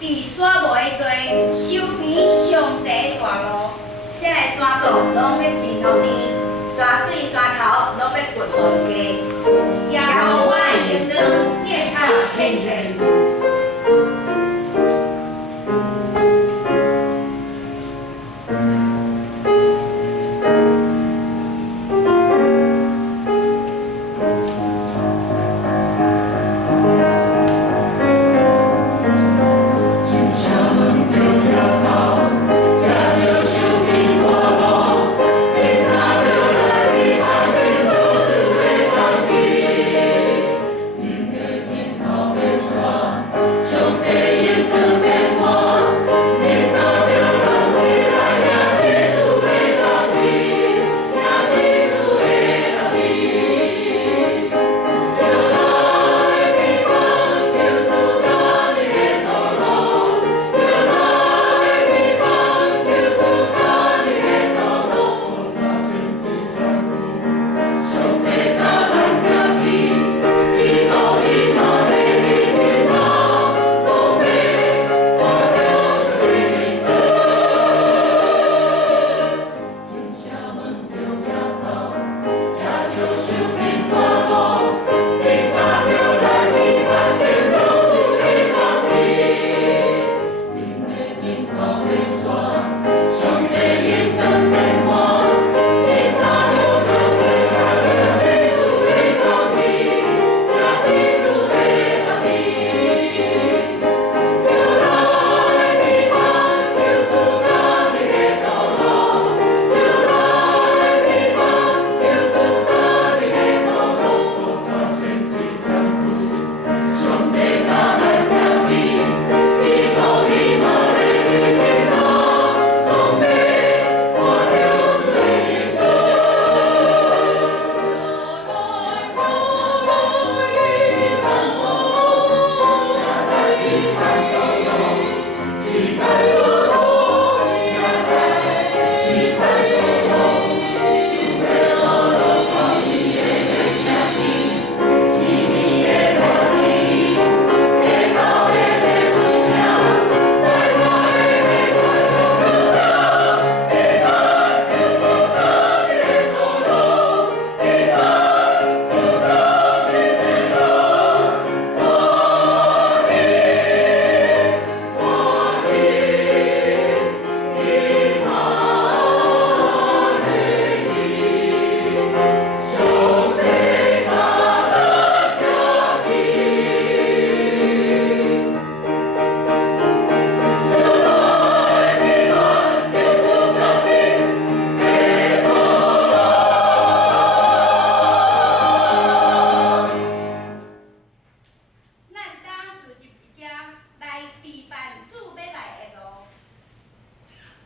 伫沙漠的地，修平上帝大路。这个山道拢要天落地，大水山头拢要掘互伊家。耶和华的应当天下天天。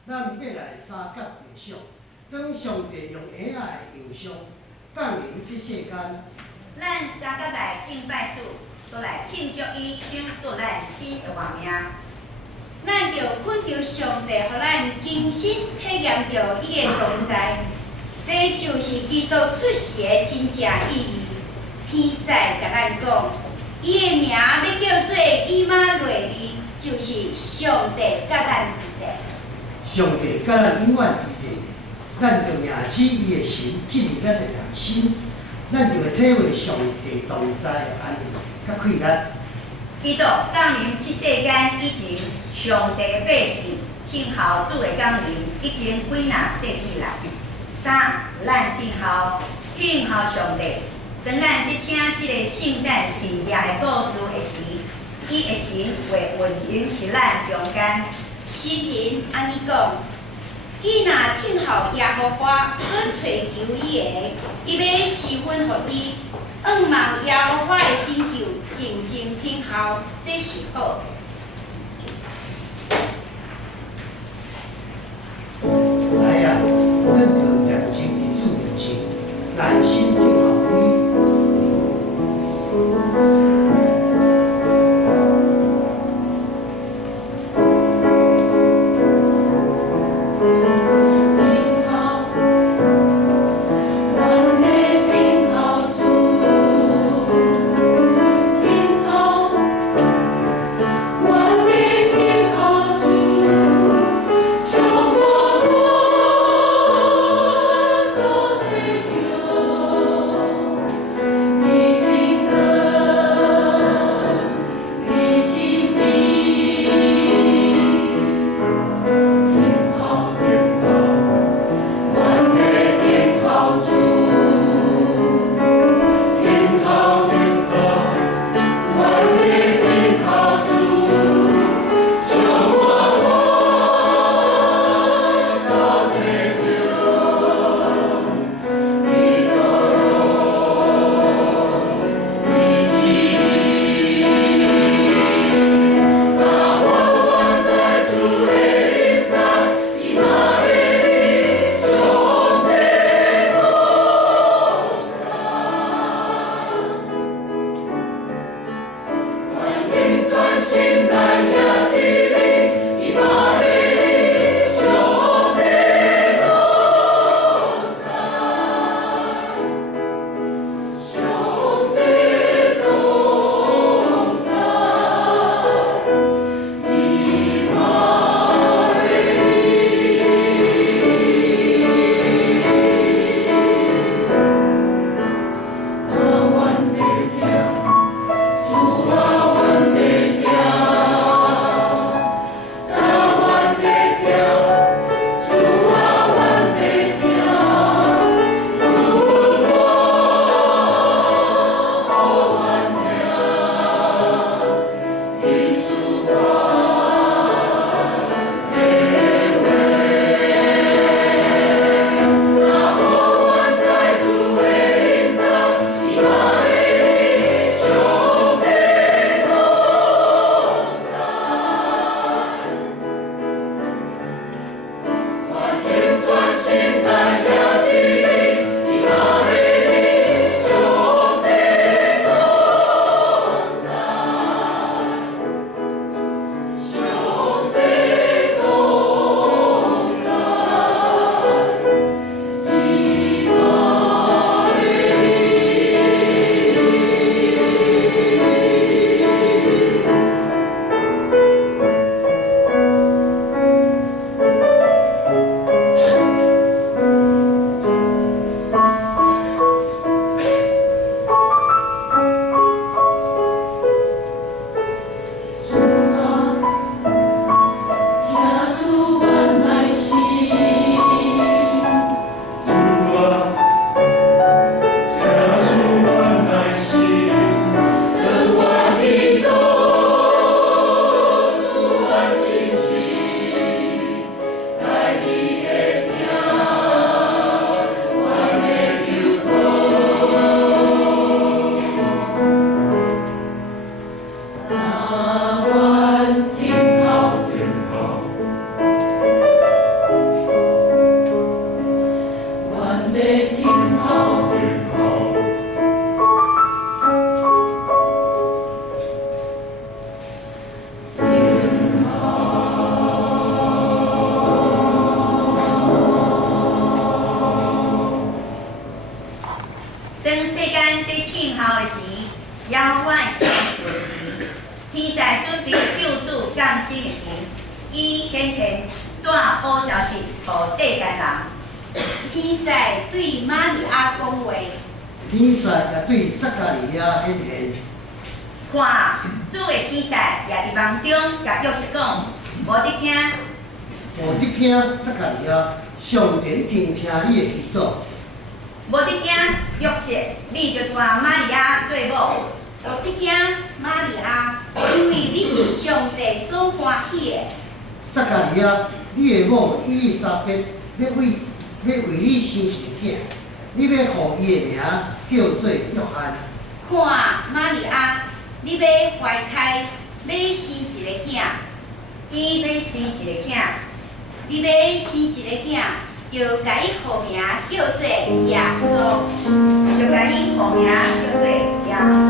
咱要来三甲地上，当上帝用喜爱的形象降临这世间。咱三甲来敬拜主，都来庆祝伊享受咱新的活命。咱着恳求上帝，互咱亲身体验着伊的同在，这就是基督出世的真正意义。天使甲咱讲，伊的名要叫做以马内利，就是上帝甲咱伫咧。上帝甲咱永远伫咧，咱着认识伊的神，进入咱的良心，咱就会体会上帝同在的安慰甲快乐。基督降临这世间以前，上帝的百姓听候主的降临已经几若世纪啦。当咱听候上帝，当咱伫听这个圣诞圣夜的故事的时，伊的神会运行伫咱中间。诗人安尼讲：伊若听候耶和华，去寻求伊的，伊要施恩予伊，仰望耶和华的拯救，静静听候，这是好。来呀，咱着认真伫主面前，耐心听候伊。我的天。生的时，伊显现带好消息予世间人。天使对玛利亚讲话，天使也对撒加利亚显现，看主的天使也伫梦中甲约瑟讲，无得惊，无得惊撒加利亚，上帝已经听你的祈祷，无得惊约瑟，你就娶玛利亚做某。无得惊玛利亚，因为你是上帝所欢喜的。撒加利亚，你的某伊丽莎白要为你生一个囝，你要互伊的名叫做约翰。看玛利亚，你要怀胎，要生一个囝，伊要生一个囝，你要生一个囝，就甲伊号名叫做耶稣。就甲伊号名叫做耶稣。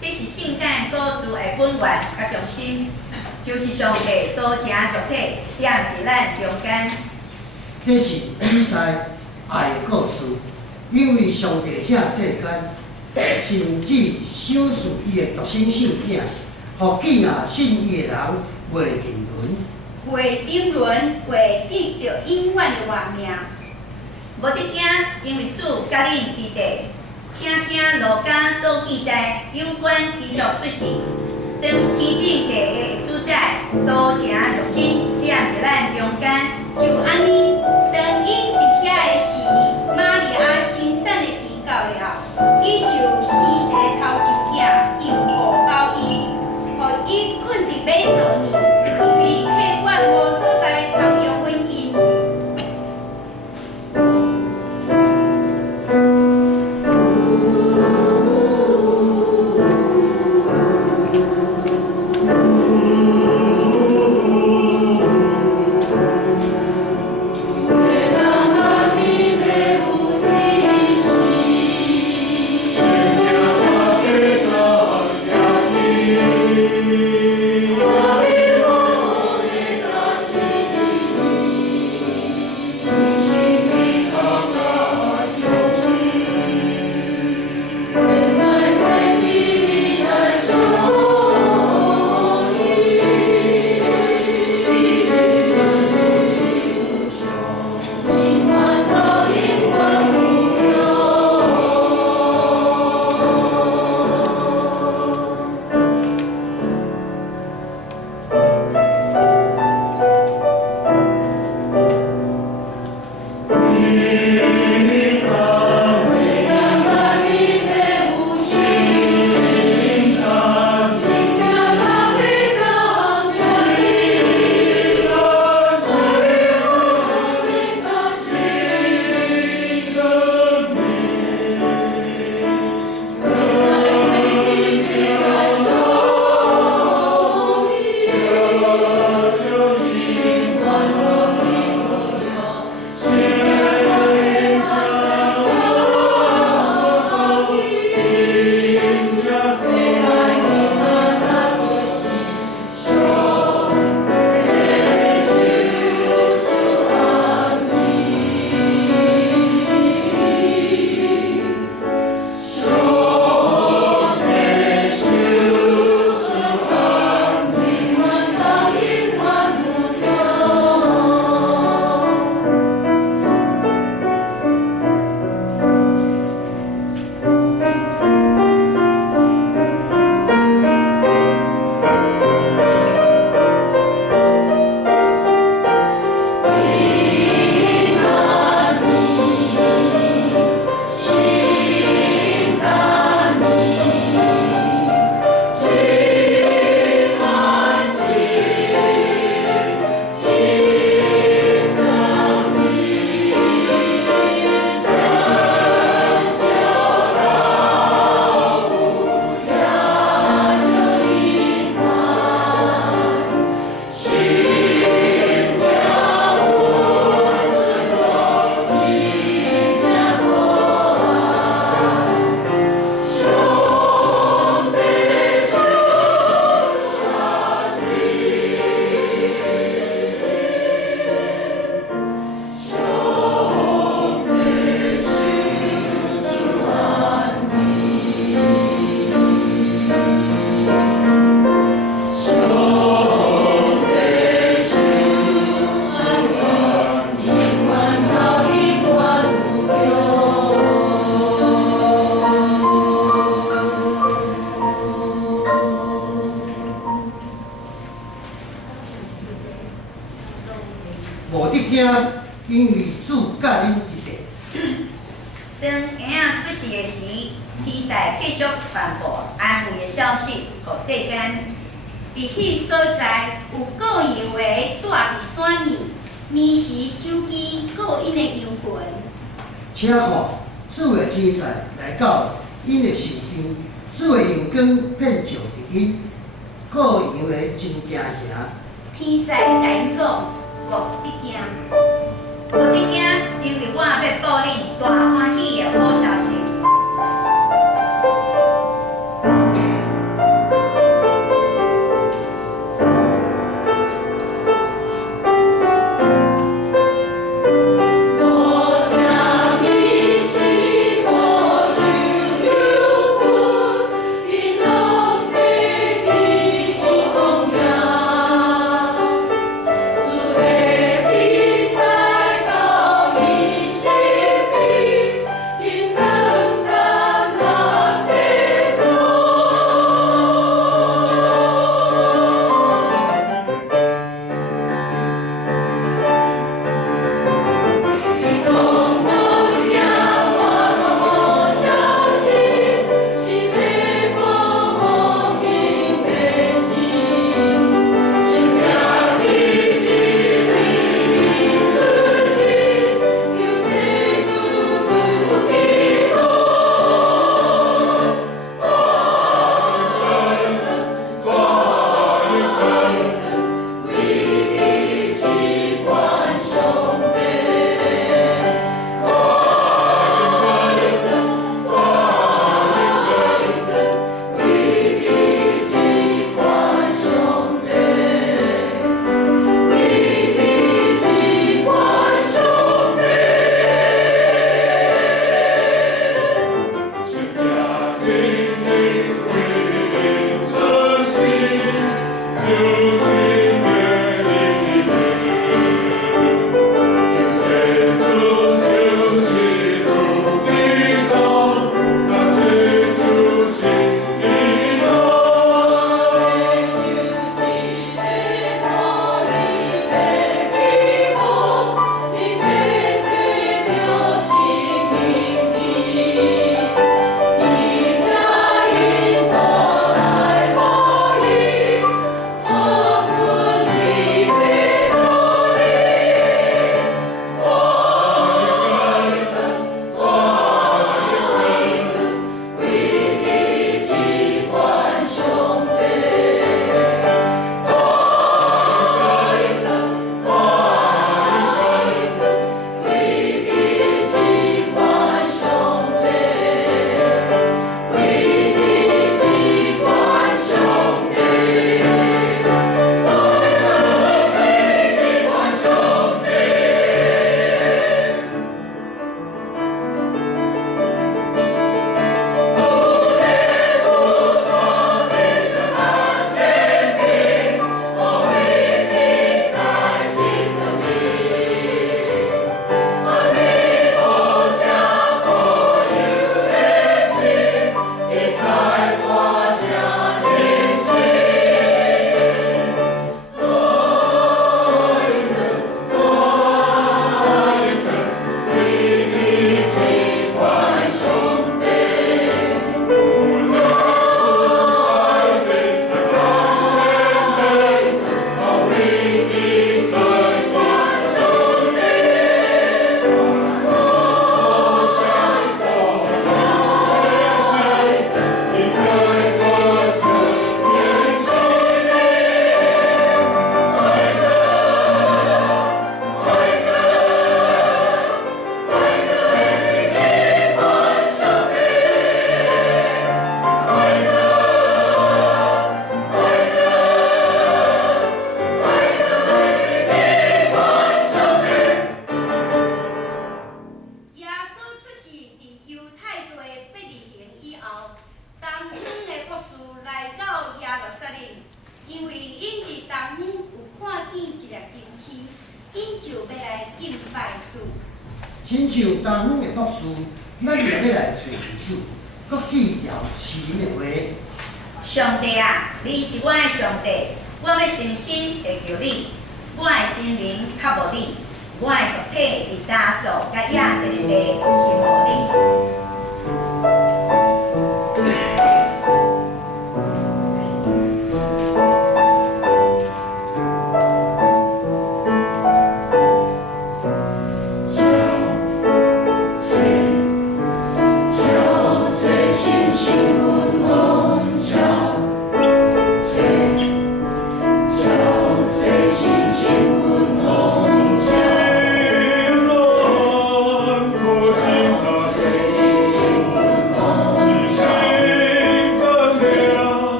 这是圣诞故事的本源甲中心，就是上帝多情肉体踮伫咱中间。这是伟大爱的故事，因为上帝遐世间，甚至赏赐伊的独生圣子，互见啊信伊的人袂沉沦。袂沉沦，会得着永远的活命。无得惊，因为主甲恁伫地。请听路加所记载有关基督出世，当天顶地下的主宰多情肉身踮伫咱中间。就安尼，当因伫遐的时，玛利亚生产的地到了，伊就生一个头一囝，用布包伊，互伊困伫马槽里，因为客馆无所在通用婚姻。无得惊，因为主甲恁伫地。当婴仔出世的时，天使继续传播安慰的消息予世间。伫迄所在有各样的住伫山里，眠时手机各因的幽魂。请看，主的天使来到因的身边，主的阳光遍照着因，各样的真惊吓。天使甲因讲，无得惊。无得惊，因为我要报恁大欢喜的好消息。亲像当的故事，咱也要来找历史，搁记牢诗人的话。上帝啊，你是我的上帝，我要诚心找求你。我的心灵较无你，我的肉体伫大数甲野生的地幸无你。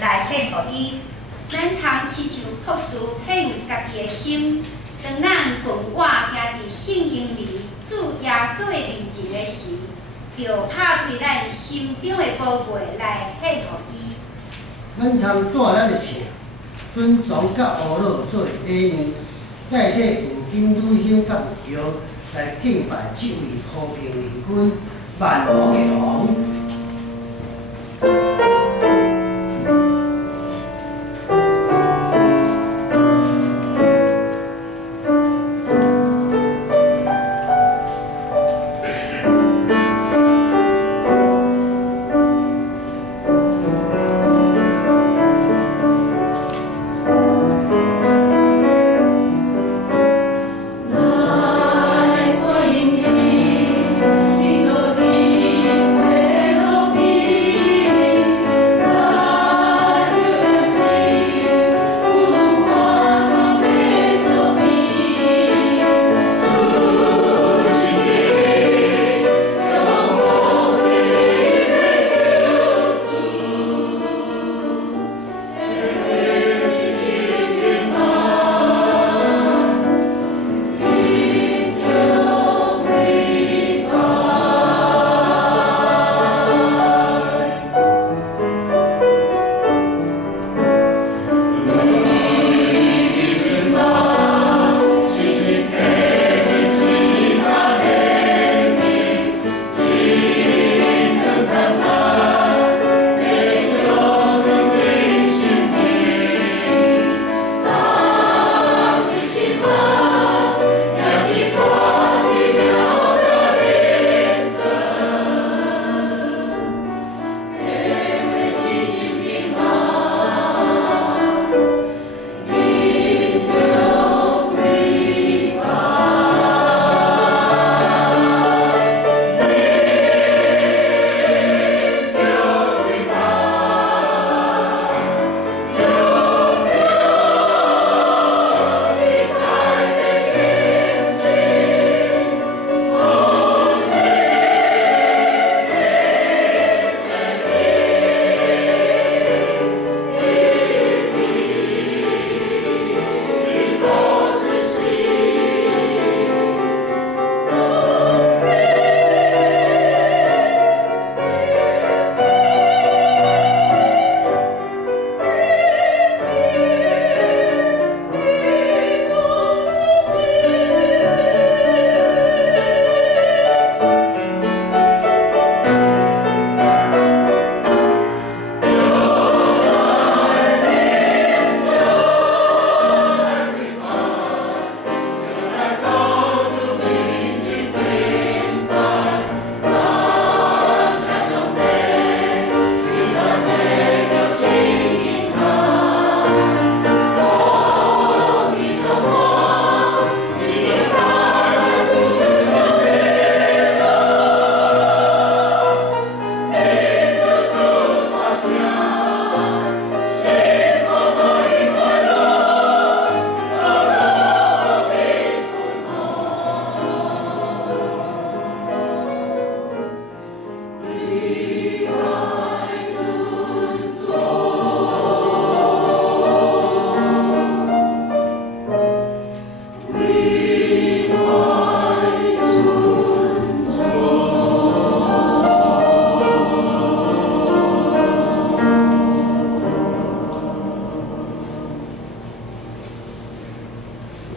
来献互伊。咱通亲像朴素配有家己的心，当咱困我行伫圣经里主耶稣的面前的时，就拍开咱心中的宝贝来献互伊。咱通带咱的疼、尊重甲娱乐做礼物，代替金女乡甲有桥来敬拜这位和平领军、万王的王。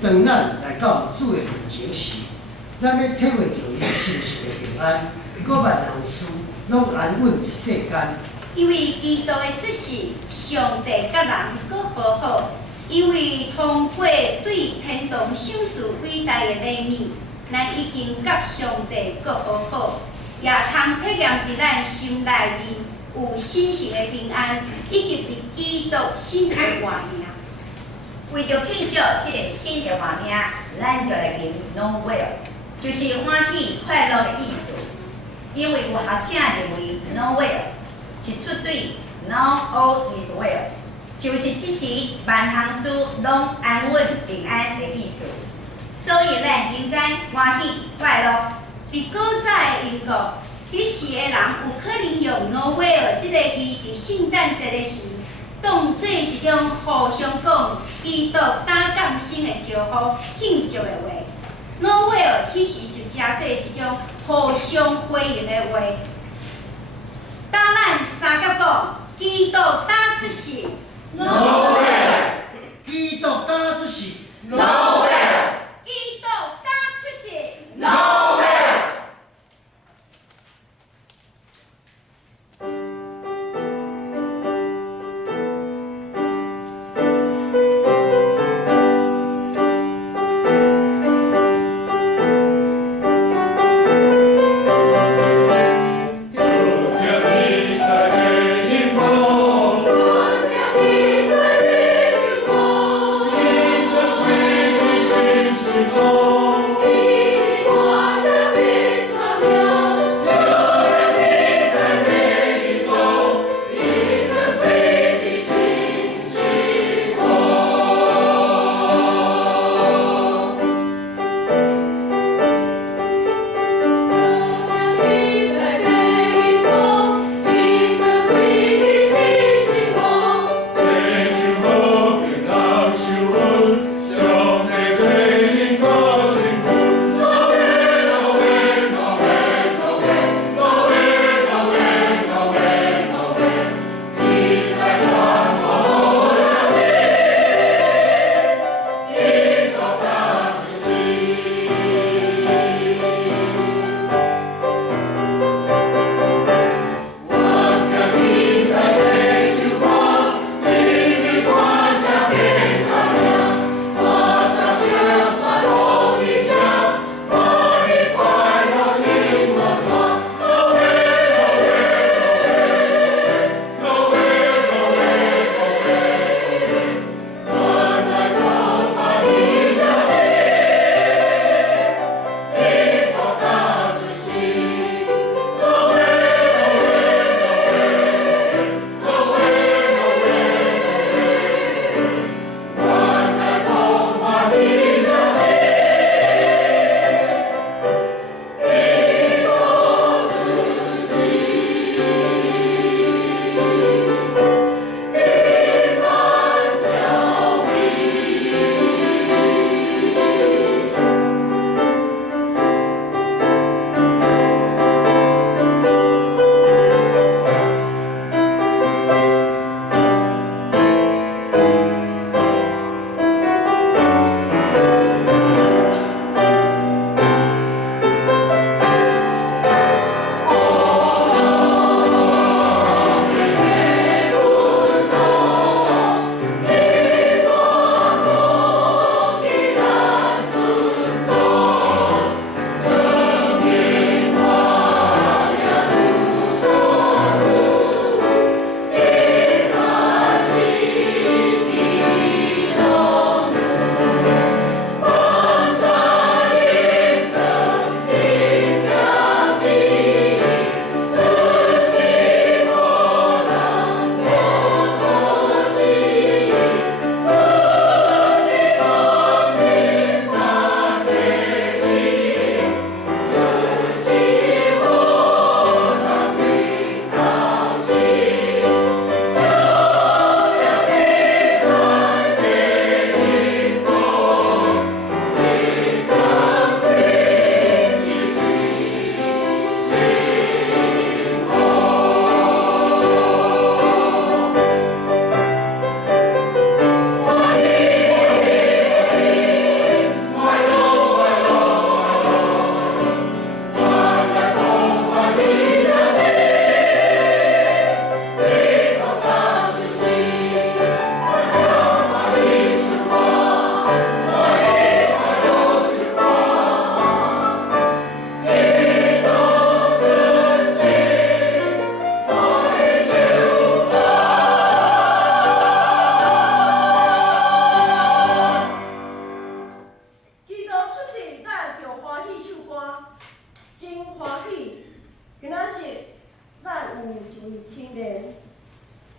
当咱来到主的面前时，咱要体会到伊真实的平安，搁万人事拢安稳伫世间。因为基督的出世，上帝甲人搁和好，因为通过对天堂享受伟大的礼物，咱已经甲上帝搁和好，也通体验伫咱心内面有新生的平安，以及伫基督新的活命。为着庆祝这个新的活命，咱就来吟 Noel， 就是欢喜快乐的意思。因为有学者认为 Noel 是出对 Now all is well， 就是即时万行事拢安稳平安的意思。所以咱应该欢喜快乐。伫古早的英国，迄时的人有可能用 Noel 这个字伫圣诞节的时，当做一种互相讲基督打降生的招呼庆祝的话。Noel 迄时就诚做一种互相欢迎的话。当咱三甲讲，基督打出世 ，Noel， 基督打出世 ，Noel， 基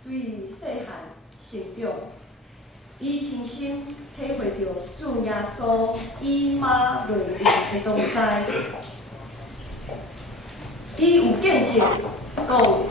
对细汉成长，伊亲身体会到主耶稣以马内利的同在。伊有见证，有